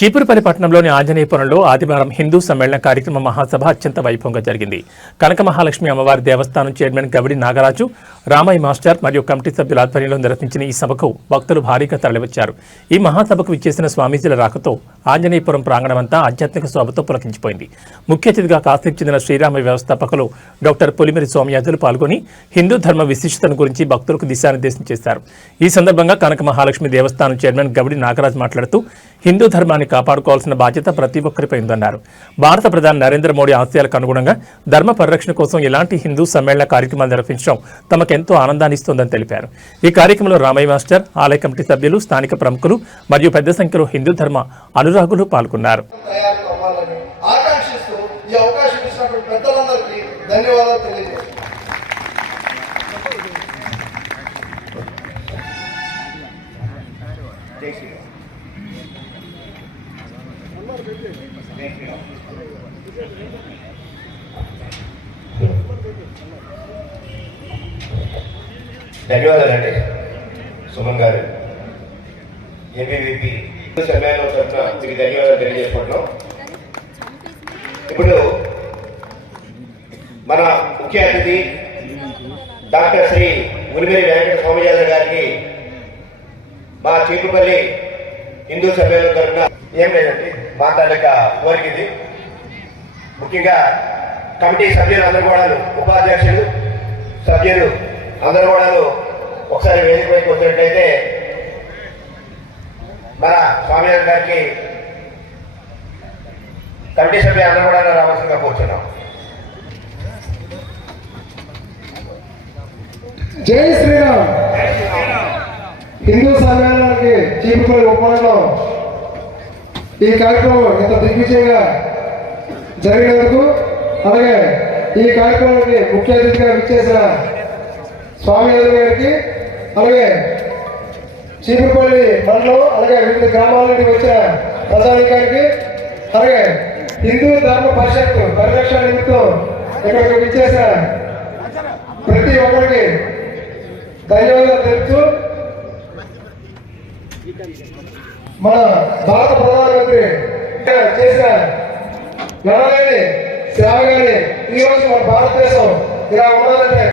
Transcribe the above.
చీపురుపల్లి పట్టణంలోని ఆంజనేయపురంలో ఆదివారం హిందూ సమ్మేళన కార్యక్రమ మహాసభ అత్యంత వైభవంగా జరిగింది. కనక మహాలక్ష్మి అమ్మవారి దేవస్థానం చైర్మన్ గవిడి నాగరాజు, రామయ్య మాస్టర్ మరియు కమిటీ సభ్యుల ఆధ్వర్యంలో నిర్వహించిన ఈ సభకు భక్తులు భారీగా తరలివచ్చారు. ఈ మహాసభకు విచ్చేసిన స్వామీజీల రాకతో ఆంజనేయపురం ప్రాంగణమంతా ఆధ్యాత్మిక శోభతో పులకించిపోయింది. ముఖ్య అతిథిగా కాశీకి చెందిన శ్రీరామ వ్యవస్థాపకులు డాక్టర్ పులిమిరి సోమయాజులు పాల్గొని హిందూ ధర్మ విశిష్టతను గురించి భక్తులకు దిశానిర్దేశం చేశారు. ఈ సందర్భంగా కనక మహాలక్ష్మి దేవస్థానం చైర్మన్ గవిడి నాగరాజు మాట్లాడుతూ హిందూ ధర్మాన్ని కాపాడుకోవాల్సిన బాధ్యత ప్రతి ఒక్కరిపై ఉందన్నారు. భారత ప్రధాని నరేంద్ర మోడీ ఆశయాలకు అనుగుణంగా ధర్మ పరిరక్షణ కోసం ఇలాంటి హిందూ సమ్మేళన కార్యక్రమాలు నిర్వహించడం తమకెంతో ఆనందాన్ని ఇస్తోందని తెలిపారు. ఈ కార్యక్రమంలో రామయ్య మాస్టర్, ఆలయ కమిటీ సభ్యులు, స్థానిక ప్రముఖులు మరియు పెద్ద సంఖ్యలో హిందూ ధర్మ అనురాగులు పాల్గొన్నారు. ధన్యవాదాలండి సుమన్ గారు. ఏబీవీపీ సమ్మేళనం తరఫున మీకు ధన్యవాదాలు తెలియజేసుకుంటున్నాం. ఇప్పుడు మన ముఖ్య అతిథి డాక్టర్ శ్రీ పులిమిరి వెంకట సోమయాజులు గారికి మా చీపురుపల్లి హిందూ సమ్మేళనం తరఫున ఏం లేదండి మాట్లాడక కోరికది. ముఖ్యంగా కమిటీ సభ్యులు అందరూ కూడా, ఉపాధ్యక్షులు, సభ్యులు అందరూ కూడా ఒకసారి వేదికపైకి వచ్చినట్టయితే మన స్వామివారి గారికి కమిటీ సభ్యులు అందరూ కూడా రావాల్సిందిగా కూర్చున్నాం. జై శ్రీరామ్. హిందూ సమ్మేళనానికి చీపురుపల్లి ఉపమానంలో ఈ కార్యక్రమం ఇంత దిగ్విజయంగా జరిగినందుకు, అలాగే ఈ కార్యక్రమానికి ముఖ్య అతిథిగా విచ్చేసిన స్వామియాజులు గారికి, అలాగే చీపురుపల్లి మండలం, అలాగే వివిధ గ్రామాల నుండి వచ్చిన ప్రజానికానికి, అలాగే హిందూ ధర్మ పరిరక్షణ నిమిత్తం ఇక్కడికి విచ్చేసిన ప్రతి ఒక్కరికి ధన్యవాదాలు తెలుపుతూ, మన భారత ప్రధానమంత్రి చేసిన నడలేని సేవ కానీ ఈరోజు మన భారతదేశం ఇలా ఉన్నదంటే